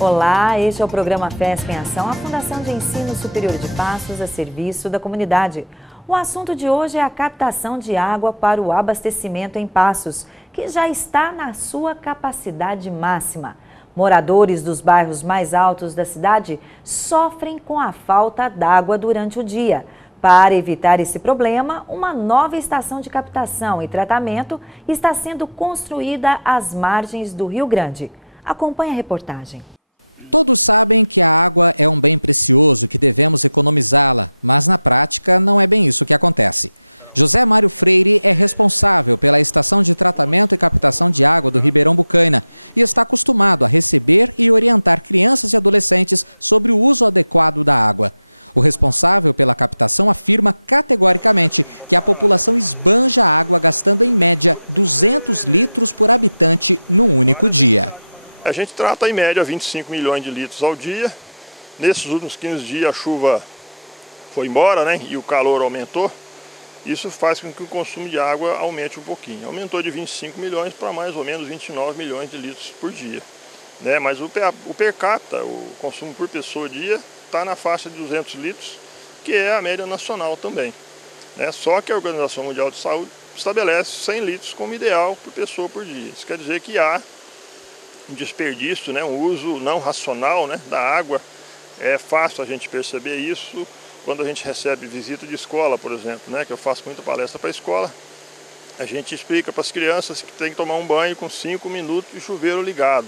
Olá, este é o programa FESP em Ação, a Fundação de Ensino Superior de Passos a serviço da comunidade. O assunto de hoje é a captação de água para o abastecimento em Passos, que já está na sua capacidade máxima. Moradores dos bairros mais altos da cidade sofrem com a falta d'água durante o dia. Para evitar esse problema, uma nova estação de captação e tratamento está sendo construída às margens do Rio Grande. Acompanhe a reportagem. Todos sabem que a água é um bem precioso, que devemos economizá-la, mas na prática não é bem isso que acontece. José Mário Freire é responsável pela estação de tratamento e captação de água do Ribeirão Bucaina e está acostumado a receber e orientar crianças e adolescentes sobre o uso adequado da água. O responsável pela captação afirma categoricamente que a população esbanja água gastando em média 200 litros por habitante no único dia. A gente trata em média 25 milhões de litros ao dia. Nesses últimos 15 dias a chuva foi embora, né? E o calor aumentou. Isso faz com que o consumo de água aumente um pouquinho. Aumentou de 25 milhões para mais ou menos 29 milhões de litros por dia. Né? Mas o per capita, o consumo por pessoa dia, está na faixa de 200 litros, que é a média nacional também. Né? Só que a Organização Mundial de Saúde estabelece 100 litros como ideal por pessoa por dia. Isso quer dizer que há um desperdício, né? Um uso não racional, né? Da água. É fácil a gente perceber isso quando a gente recebe visita de escola, por exemplo, né? Que eu faço muita palestra para a escola. A gente explica para as crianças que tem que tomar um banho com 5 minutos de chuveiro ligado.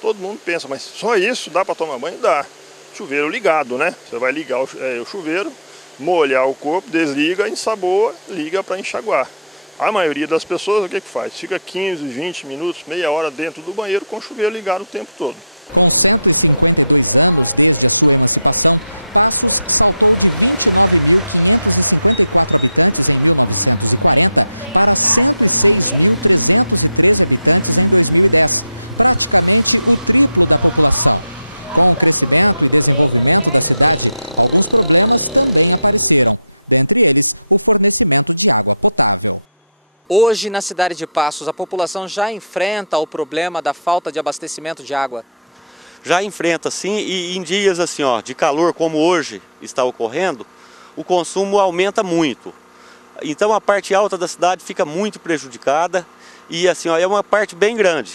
Todo mundo pensa, mas só isso dá para tomar banho? Dá. Chuveiro ligado, né? Você vai ligar o chuveiro, molhar o corpo, desliga, ensaboa, liga para enxaguar. A maioria das pessoas o que faz? Fica 15, 20 minutos, meia hora dentro do banheiro com o chuveiro ligado o tempo todo. Com 152 anos desde a sua emancipação, Passos saltou de 29.554 habitantes em 1940 para 106.313 habitantes em 2010, praticamente o triplo da população. Com o crescimento e desenvolvimento da cidade, alguns problemas também apareceram, dentre eles o fornecimento de água potável. Hoje, na cidade de Passos, a população já enfrenta o problema da falta de abastecimento de água? Já enfrenta, sim, e em dias assim, de calor como hoje está ocorrendo, o consumo aumenta muito. Então a parte alta da cidade fica muito prejudicada e assim, é uma parte bem grande.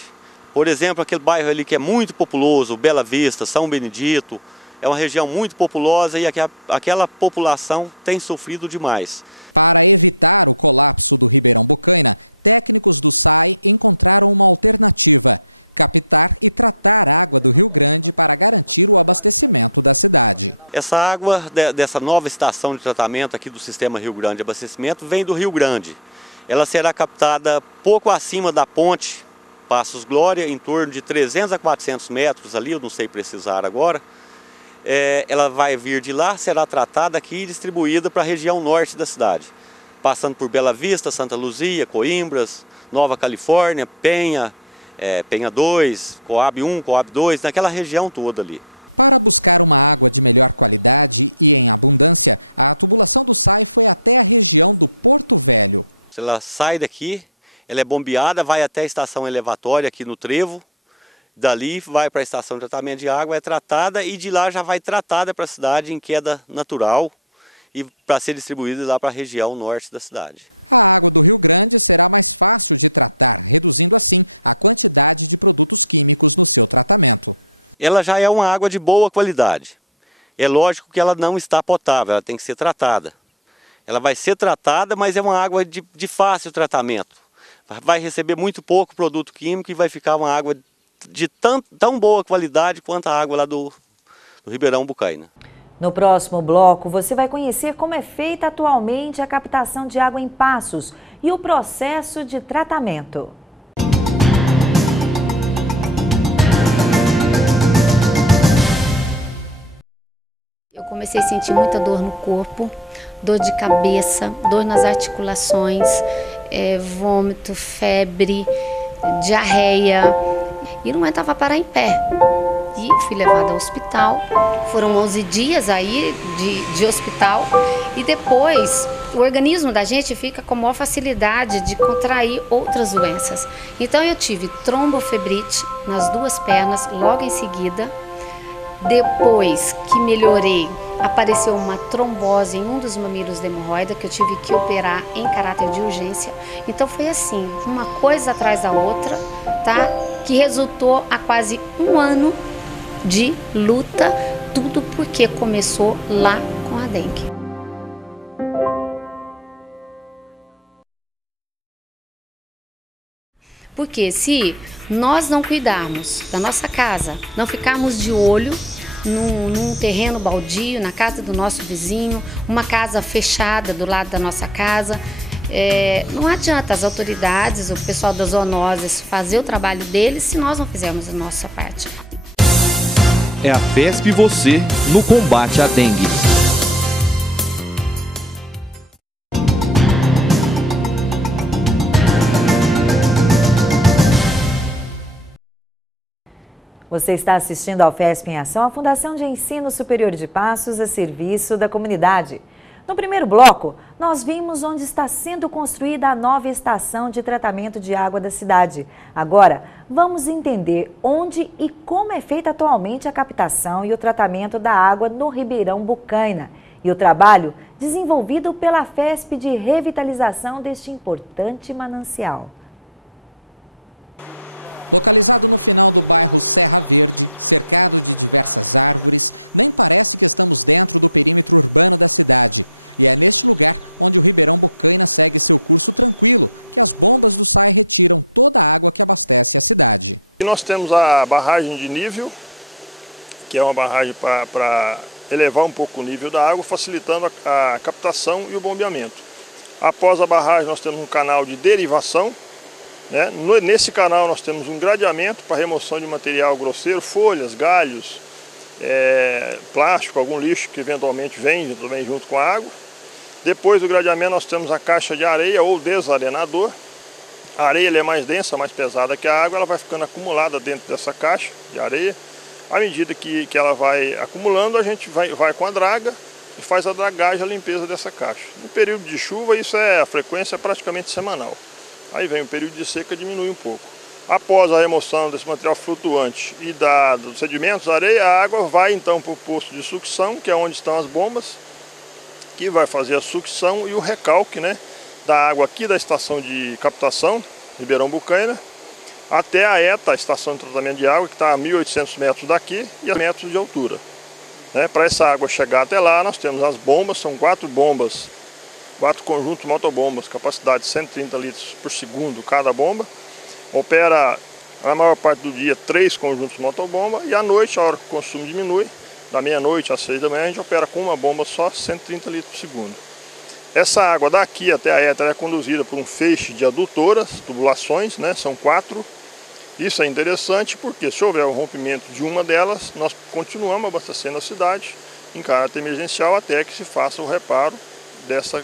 Por exemplo, aquele bairro ali que é muito populoso, Bela Vista, São Benedito, é uma região muito populosa e aquela população tem sofrido demais. Para evitar o colapso do Ribeirão Bucaina, técnicos do SAI encontraram uma alternativa: captar e tratar água do Rio Grande para garantir o abastecimento da cidade. Essa água dessa nova estação de tratamento aqui do Sistema Rio Grande de Abastecimento vem do Rio Grande. Ela será captada pouco acima da ponte Passos Glória, em torno de 300 a 400 metros ali, eu não sei precisar agora. Ela vai vir de lá, será tratada aqui e distribuída para a região norte da cidade, passando por Bela Vista, Santa Luzia, Coimbras, Nova Califórnia, Penha, Penha 2, Coab 1, Coab 2, naquela região toda ali. Para buscar uma água de melhor qualidade e em abundância, a tubulação do SAI foi até a região do Porto Velho. Ela sai daqui, ela é bombeada, vai até a estação elevatória aqui no Trevo, dali vai para a estação de tratamento de água, é tratada e de lá já vai tratada para a cidade em queda natural e para ser distribuída lá para a região norte da cidade. A água do Rio Grande será mais fácil de tratar, reduzindo assim a quantidade de produtos químicos no seu tratamento. Ela já é uma água de boa qualidade. É lógico que ela não está potável, ela tem que ser tratada. Ela vai ser tratada, mas é uma água de fácil tratamento. Vai receber muito pouco produto químico e vai ficar uma água de tão boa qualidade quanto a água lá do Ribeirão Bucaina. No próximo bloco, você vai conhecer como é feita atualmente a captação de água em Passos e o processo de tratamento. Eu comecei a sentir muita dor no corpo, dor de cabeça, dor nas articulações, vômito, febre, diarreia e não aguentava parar em pé. E fui levada ao hospital, foram 11 dias aí de hospital e depois o organismo da gente fica com maior facilidade de contrair outras doenças. Então eu tive trombofebrite nas 2 pernas logo em seguida. Depois que melhorei, apareceu uma trombose em um dos mamilos da hemorroida que eu tive que operar em caráter de urgência. Então foi assim, uma coisa atrás da outra, tá? Que resultou a quase 1 ano de luta, tudo porque começou lá com a dengue. Porque se nós não cuidarmos da nossa casa, não ficarmos de olho num terreno baldio, na casa do nosso vizinho, uma casa fechada do lado da nossa casa, não adianta as autoridades, o pessoal das zoonoses fazer o trabalho deles se nós não fizermos a nossa parte. É a FESP Você no combate à dengue. Você está assistindo ao FESP em Ação, a Fundação de Ensino Superior de Passos a serviço da comunidade. No primeiro bloco, nós vimos onde está sendo construída a nova estação de tratamento de água da cidade. Agora, vamos entender onde e como é feita atualmente a captação e o tratamento da água no Ribeirão Bucaina e o trabalho desenvolvido pela FESP de revitalização deste importante manancial. Localizado no final do bairro Serra Verde, cercado de diversas árvores, nem parece que estamos dentro do perímetro urbano da cidade. E é neste lugar onde o Ribeirão Bucaina segue seu curso tranquilo, que as bombas do SAI retiram toda a água que abastece a cidade. E nós temos a barragem de nível, que é uma barragem para elevar um pouco o nível da água, facilitando a captação e o bombeamento. Após a barragem nós temos um canal de derivação. Nesse canal nós temos um gradeamento para remoção de material grosseiro, folhas, galhos, plástico, algum lixo que eventualmente vem também junto com a água. Depois do gradeamento nós temos a caixa de areia ou desarenador. A areia é mais densa, mais pesada que a água, ela vai ficando acumulada dentro dessa caixa de areia. À medida que ela vai acumulando, a gente vai com a draga e faz a dragagem, a limpeza dessa caixa. No período de chuva, a frequência é praticamente semanal. Aí vem o período de seca, diminui um pouco. Após a remoção desse material flutuante e dos sedimentos, da areia, a água vai então para o posto de sucção, que é onde estão as bombas, que vai fazer a sucção e o recalque da água aqui da estação de captação, Ribeirão Bucaina, até a ETA, a estação de tratamento de água, que está a 1.800 metros daqui e a metros de altura. Para essa água chegar até lá, nós temos as bombas, são 4 bombas, 4 conjuntos motobombas, capacidade de 130 litros por segundo cada bomba. Opera, na maior parte do dia, 3 conjuntos motobomba e à noite, a hora que o consumo diminui, da meia-noite às 6 da manhã, a gente opera com uma bomba só, 130 litros por segundo. Essa água daqui até a ETA é conduzida por um feixe de adutoras, tubulações, são 4. Isso é interessante porque se houver o rompimento de uma delas, nós continuamos abastecendo a cidade em caráter emergencial até que se faça o reparo dessa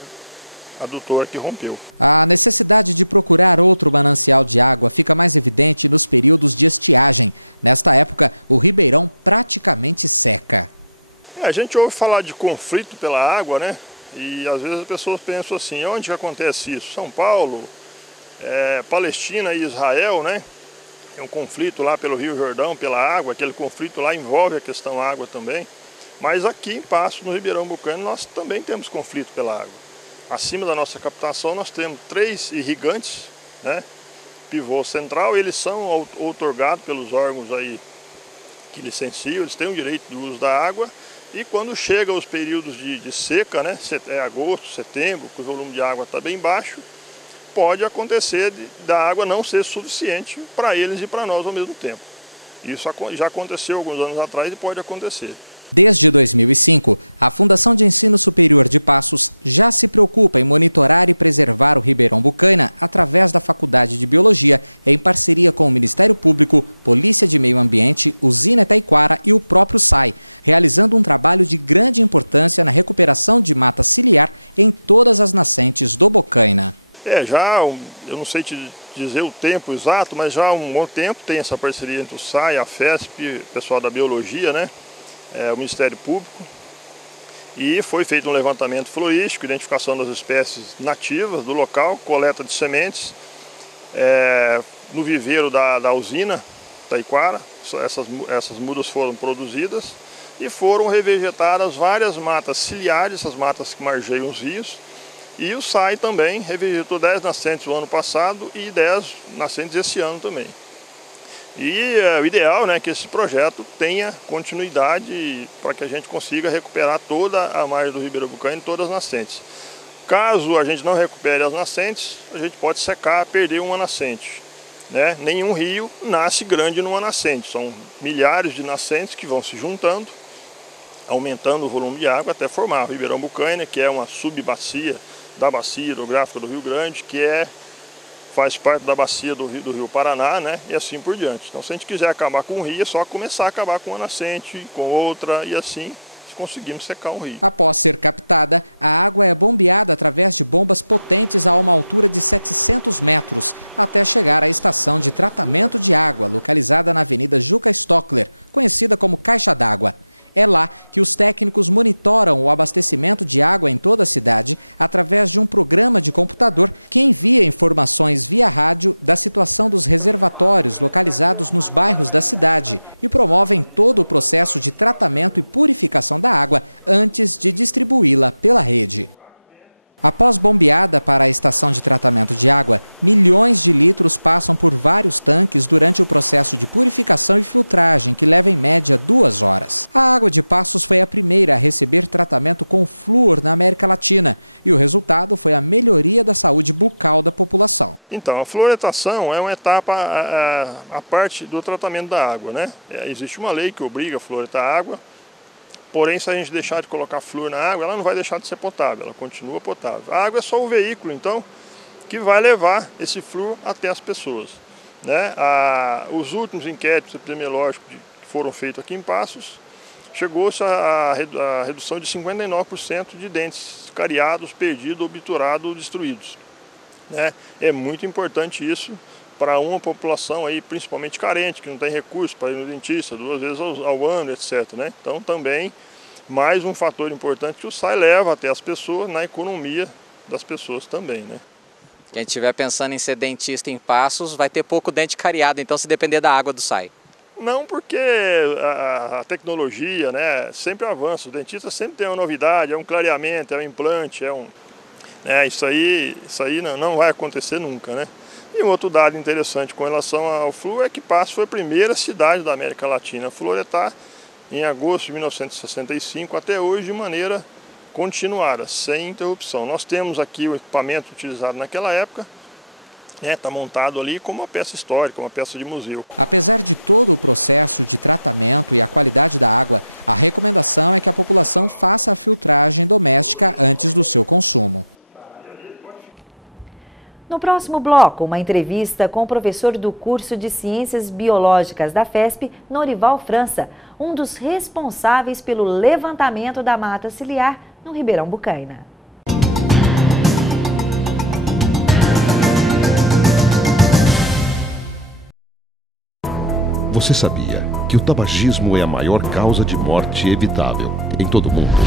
adutora que rompeu. A necessidade de procurar outro manancial de água fica mais evidente nos períodos de estiagem. Nesta época, o Ribeirão praticamente seca. A gente ouve falar de conflito pela água, E às vezes as pessoas pensam assim, onde que acontece isso? São Paulo, Palestina e Israel, É um conflito lá pelo Rio Jordão, pela água, aquele conflito lá envolve a questão água também. Mas aqui em Passos, no Ribeirão Bucaina, nós também temos conflito pela água. Acima da nossa captação nós temos 3 irrigantes, pivô central, eles são outorgados pelos órgãos aí que licenciam, eles têm o direito do uso da água e quando chega os períodos de seca, agosto, setembro, que o volume de água está bem baixo, pode acontecer da água não ser suficiente para eles e para nós ao mesmo tempo. Isso já aconteceu alguns anos atrás e pode acontecer. Desde 2005, a Fundação de Ensino Superior de Passos já se preocupa em monitorar e preservar o Ribeirão Bucaina através da Faculdade de Biologia, em parceria com o Ministério Público, Polícia de Meio Ambiente, Usina Itaiquara e o próprio SAI, realizando um trabalho de grande importância na recuperação de mata ciliar em todas as nascentes do Bucaina. Eu não sei te dizer o tempo exato, mas já há um bom tempo tem essa parceria entre o SAI, a FESP, o pessoal da Biologia, o Ministério Público. E foi feito um levantamento florístico, identificação das espécies nativas do local, coleta de sementes no viveiro da usina Taiquara. Essas mudas foram produzidas e foram revegetadas várias matas ciliares, essas matas que margeiam os rios. E o SAI também revegetou 10 nascentes no ano passado e 10 nascentes esse ano também. E o ideal, né, que esse projeto tenha continuidade para que a gente consiga recuperar toda a margem do Ribeirão Bucaina, todas as nascentes. Caso a gente não recupere as nascentes, a gente pode secar, perder uma nascente, né? Nenhum rio nasce grande numa nascente, são milhares de nascentes que vão se juntando, aumentando o volume de água até formar o Ribeirão Bucaina, que é uma subbacia da bacia hidrográfica do Rio Grande, que faz parte da bacia do Rio Paraná, né? E assim por diante. Então, se a gente quiser acabar com um rio, é só começar a acabar com uma nascente, com outra, e assim conseguimos secar um rio. Após ser captada, a água é bombeada através de bombas potentes a uma altura de 700 metros, até chegar à estação de tratamento de água, localizada na Avenida Juca Stockler, conhecida como Caixa d'Água. É lá que os técnicos monitoram o abastecimento de água em toda a cidade através de um programa de computador que envia informações via rádio da situação dos reservatórios localizados nos bairros da cidade e promovem todo o processo de tratamento e purificação da água antes de distribuí-la pela rede. Após bombeada para a estação de tratamento de água, milhões de litros passam por vários tanques durante o processo de purificação e filtragem, que leva em média 2 horas. A água de Passos foi a primeira a receber tratamento com flúor na América Latina e o resultado foi a melhoria da saúde bucal da população. Então, a fluoretação é uma etapa à parte do tratamento da água, né? Existe uma lei que obriga a fluoretar a água. Porém, se a gente deixar de colocar flúor na água, ela não vai deixar de ser potável, ela continua potável. A água é só o veículo, então, que vai levar esse flúor até as pessoas, né? Os últimos inquéritos epidemiológicos que foram feitos aqui em Passos, chegou-se a redução de 59% de dentes cariados, perdidos, obturados ou destruídos, né? É muito importante isso para uma população aí, principalmente carente, que não tem recursos para ir no dentista 2 vezes ao ano, etc, né? Então também mais um fator importante que o SAI leva até as pessoas na economia das pessoas também, né? Quem estiver pensando em ser dentista em Passos vai ter pouco dente cariado, então, se depender da água do SAI. Não, porque a tecnologia, né, sempre avança. O dentista sempre tem uma novidade, é um clareamento, é um implante, isso aí não vai acontecer nunca, né? E um outro dado interessante com relação ao flúor é que Passos foi a primeira cidade da América Latina a fluoretar em agosto de 1965 até hoje de maneira continuada, sem interrupção. Nós temos aqui o equipamento utilizado naquela época, está montado ali como uma peça histórica, uma peça de museu. Apesar de todo o processo de tratamento e a qualidade da água, a recomendação é que a população faça a filtragem doméstica antes do seu consumo. No próximo bloco, uma entrevista com o professor do curso de Ciências Biológicas da FESP, Norival França, um dos responsáveis pelo levantamento da mata ciliar no Ribeirão Bucaina. Você sabia que o tabagismo é a maior causa de morte evitável em todo o mundo?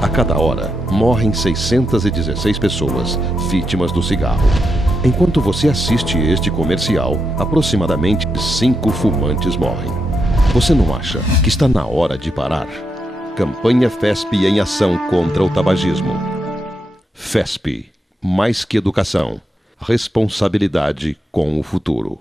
A cada hora, morrem 616 pessoas vítimas do cigarro. Enquanto você assiste este comercial, aproximadamente 5 fumantes morrem. Você não acha que está na hora de parar? Campanha FESP em ação contra o tabagismo. FESP, mais que educação, responsabilidade com o futuro.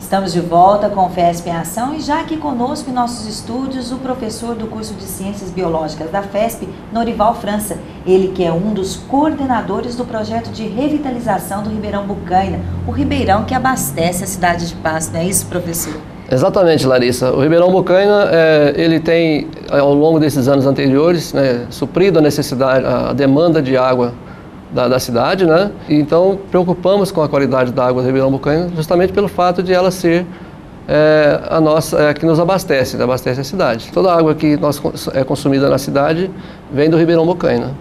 Estamos de volta com o FESP em Ação e já aqui conosco em nossos estúdios o professor do curso de Ciências Biológicas da FESP, Norival França. Ele que é um dos coordenadores do projeto de revitalização do Ribeirão Bucaina, o Ribeirão que abastece a cidade de Passos, não é isso, professor? Exatamente, Larissa. O Ribeirão Bucaina, ele tem, ao longo desses anos anteriores, suprido a necessidade, a demanda de água da cidade, né? Então, preocupamos com a qualidade da água do Ribeirão Bucaina justamente pelo fato de ela ser a nossa, que nos abastece a cidade. Toda a água que é consumida na cidade vem do Ribeirão Bucaina.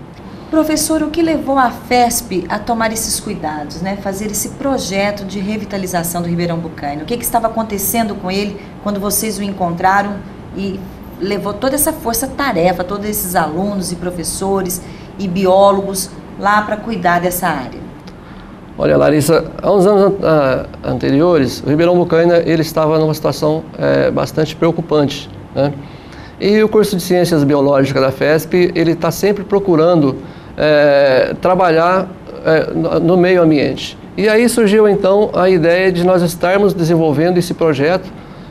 Professor, o que levou a FESP a tomar esses cuidados, né? Fazer esse projeto de revitalização do Ribeirão Bucaina? O que estava acontecendo com ele quando vocês o encontraram e levou toda essa força-tarefa, todos esses alunos e professores e biólogos lá para cuidar dessa área? Olha, Larissa, há uns anos anteriores, o Ribeirão Bucaina ele estava numa situação bastante preocupante, né? E o curso de Ciências Biológicas da FESP, ele está sempre procurando trabalhar no meio ambiente. E aí surgiu então a ideia de nós estarmos desenvolvendo esse projeto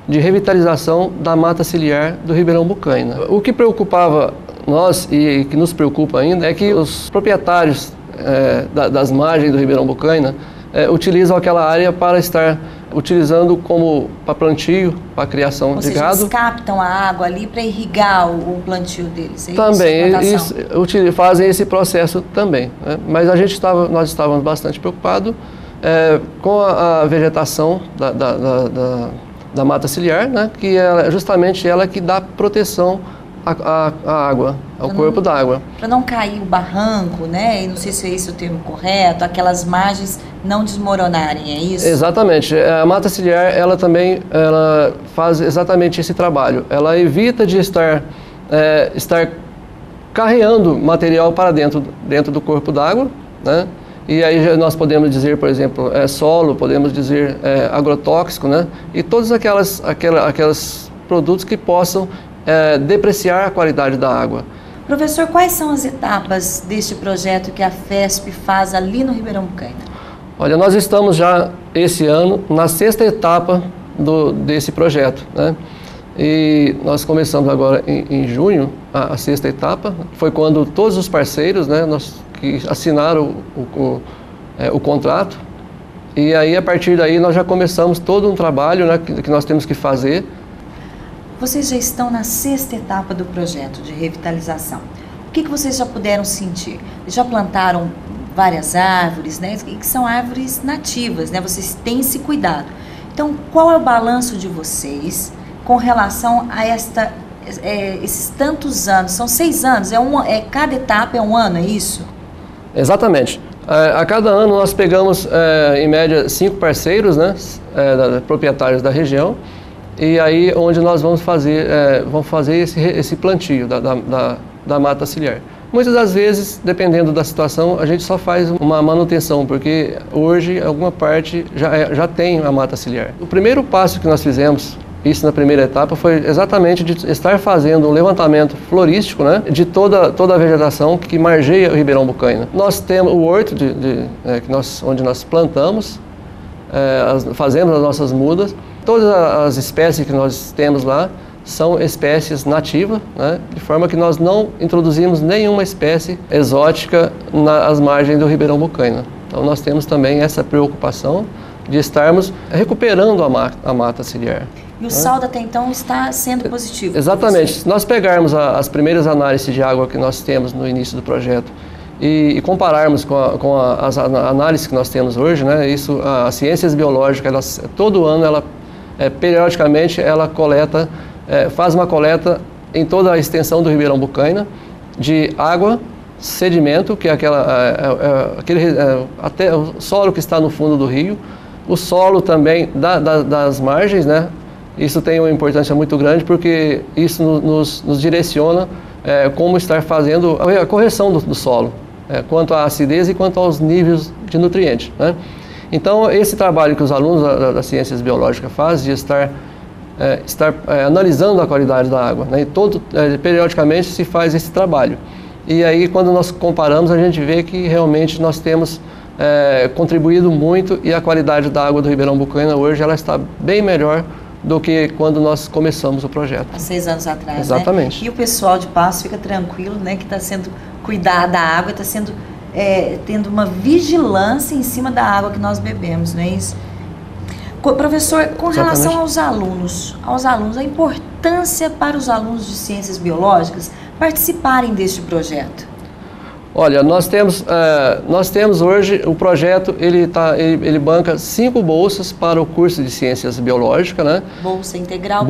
de revitalização da mata ciliar do Ribeirão Bucaina. O que preocupava nós e que nos preocupa ainda é que os proprietários das margens do Ribeirão Bucaina utilizam aquela área para estar utilizando como para plantio, para criação de gado. Eles captam a água ali para irrigar o plantio deles, é também, fazem esse processo também, né? Mas nós estávamos bastante preocupados com a vegetação da mata ciliar, né? Que é justamente ela que dá proteção à água, ao corpo d'água. Para não cair o barranco, né? E não sei se é esse o termo correto, aquelas margens não desmoronarem, é isso? Exatamente. A mata ciliar, ela também faz exatamente esse trabalho. Ela evita de estar carreando material para dentro do corpo d'água, né? E aí nós podemos dizer, por exemplo, solo, podemos dizer agrotóxico, né? E todos aqueles produtos que possam depreciar a qualidade da água. Professor, quais são as etapas deste projeto que a FESP faz ali no Ribeirão Bucaina? Olha, nós estamos já esse ano na 6ª etapa desse projeto, né? E nós começamos agora em junho a 6ª etapa. Foi quando todos os parceiros, né, que assinaram o contrato. E aí, a partir daí, nós já começamos todo um trabalho, né, que nós temos que fazer. Vocês já estão na 6ª etapa do projeto de revitalização. O que vocês já puderam sentir? Já plantaram várias árvores, né? Que são árvores nativas, né? Vocês têm esse cuidado. Então, qual é o balanço de vocês com relação a esses tantos anos? São 6 anos, cada etapa é um ano, é isso? Exatamente. A cada ano nós pegamos, em média, 5 parceiros, né? Proprietários da região. E aí onde nós vamos fazer esse plantio da mata ciliar. Muitas das vezes, dependendo da situação, a gente só faz uma manutenção, porque hoje alguma parte já tem a mata ciliar. O primeiro passo que nós fizemos, isso na primeira etapa, foi exatamente de estar fazendo um levantamento florístico, né, de toda a vegetação que margeia o Ribeirão Bucaina. Nós temos o horto onde nós plantamos, fazemos as nossas mudas. Todas as espécies que nós temos lá são espécies nativas, né? De forma que nós não introduzimos nenhuma espécie exótica nas margens do Ribeirão Bucaina. Então nós temos também essa preocupação de estarmos recuperando a mata ciliar. E o saldo até então está sendo positivo? Exatamente. Se nós pegarmos as primeiras análises de água que nós temos no início do projeto e compararmos com as análises que nós temos hoje, né? Isso, as ciências biológicas, todo ano, periodicamente, ela faz uma coleta em toda a extensão do Ribeirão Bucaina de água, sedimento, que é até o solo que está no fundo do rio, o solo também das margens, né? Isso tem uma importância muito grande porque isso nos direciona como estar fazendo a correção do solo, quanto à acidez e quanto aos níveis de nutrientes, né? Então, esse trabalho que os alunos das ciências biológicas fazem de estar analisando a qualidade da água, né? E periodicamente se faz esse trabalho. E aí, quando nós comparamos, a gente vê que realmente nós temos contribuído muito e a qualidade da água do Ribeirão Bucaina hoje ela está bem melhor do que quando nós começamos o projeto. Há 6 anos atrás, exatamente. Né? E o pessoal de Passos fica tranquilo, né? Que está sendo cuidada a água, está sendo tendo uma vigilância em cima da água que nós bebemos, não é isso? Professor, com relação aos alunos, a importância para os alunos de ciências biológicas participarem deste projeto. Olha, nós temos hoje o projeto, ele banca 5 bolsas para o curso de ciências biológicas, né? Bolsa integral.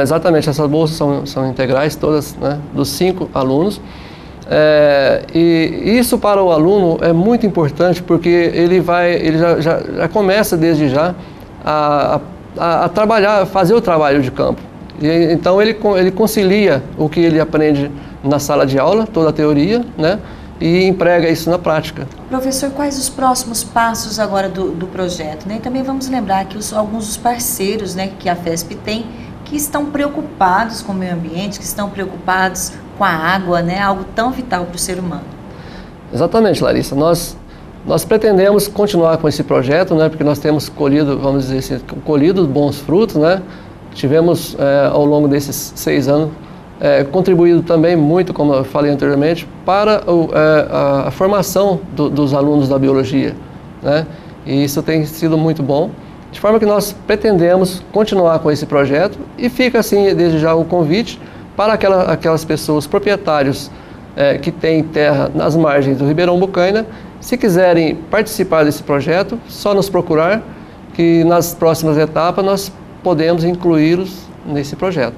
Exatamente, essas bolsas são integrais, todas, né, dos 5 alunos. E isso para o aluno é muito importante, porque ele já começa desde já a trabalhar, a fazer o trabalho de campo. Então ele concilia o que ele aprende na sala de aula, toda a teoria, né, e emprega isso na prática. Professor, quais os próximos passos agora do projeto? Né? E também vamos lembrar que alguns dos parceiros, né, que a FESP tem, que estão preocupados com o meio ambiente, que estão preocupados com a água, né, algo tão vital para o ser humano. Exatamente, Larissa. Nós pretendemos continuar com esse projeto, né, porque nós temos colhido, vamos dizer assim, colhido bons frutos, né? Tivemos, ao longo desses 6 anos, contribuído também muito, como eu falei anteriormente, para a formação dos alunos da biologia, né? E isso tem sido muito bom, de forma que nós pretendemos continuar com esse projeto e fica assim, desde já, o convite para aquelas pessoas, proprietários que têm terra nas margens do Ribeirão Bocaina, se quiserem participar desse projeto, só nos procurar, que nas próximas etapas nós podemos incluí-los nesse projeto.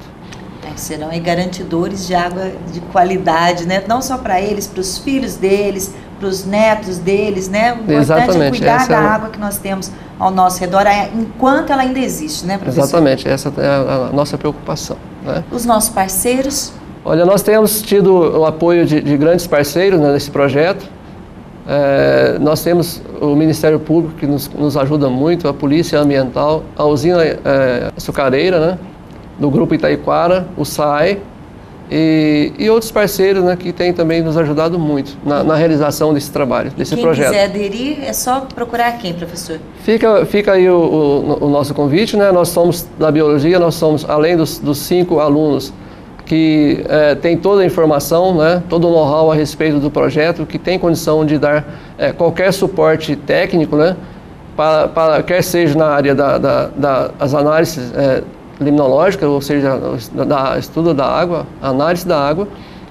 Serão aí garantidores de água de qualidade, né? Não só para eles, para os filhos deles, para os netos deles, né? O importante é cuidar da água que nós temos ao nosso redor, enquanto ela ainda existe, né, professor? Exatamente, essa é a nossa preocupação, né? Os nossos parceiros? Olha, nós temos tido o apoio de grandes parceiros, né, nesse projeto. Nós temos o Ministério Público, que nos ajuda muito, a Polícia Ambiental, a usina açucareira, né, do Grupo Itaiquara, o SAI e outros parceiros, né, que têm também nos ajudado muito na realização desse trabalho, desse projeto. Quem quiser aderir, é só procurar quem, professor? Fica aí o nosso convite, né? Nós somos da biologia, nós somos, além dos 5 alunos que tem toda a informação, né, todo o know-how a respeito do projeto, que tem condição de dar qualquer suporte técnico, né, quer seja na área das análises limnológicas, ou seja, estudo da água, análise da água,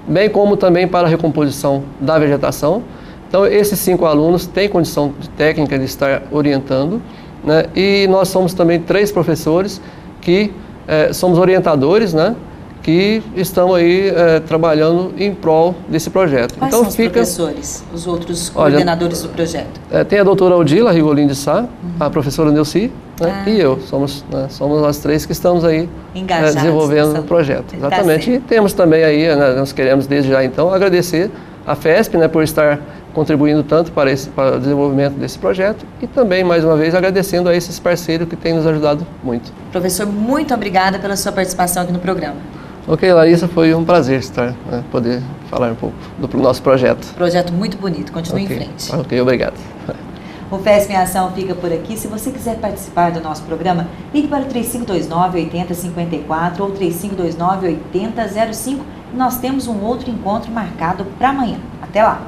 bem como também para a recomposição da vegetação. Então, esses 5 alunos têm condição técnica de estar orientando, né, e nós somos também 3 professores que somos orientadores, né, que estão aí trabalhando em prol desse projeto. Quais são os professores, os outros coordenadores do projeto? Tem a doutora Odila Rigolin de Sá, a professora Neuci, né, e eu. Somos nós 3 que estamos aí desenvolvendo o projeto. Exatamente. E temos também aí, nós queremos desde já então agradecer a FESP, né, por estar contribuindo tanto para o desenvolvimento desse projeto e também, mais uma vez, agradecendo a esses parceiros que têm nos ajudado muito. Professor, muito obrigada pela sua participação aqui no programa. Ok, Larissa, foi um prazer poder falar um pouco do nosso projeto. Projeto muito bonito, continue em frente. Ok, obrigado. O FESP em Ação fica por aqui. Se você quiser participar do nosso programa, ligue para o 3529-8054 ou 3529-8005. Nós temos um outro encontro marcado para amanhã. Até lá!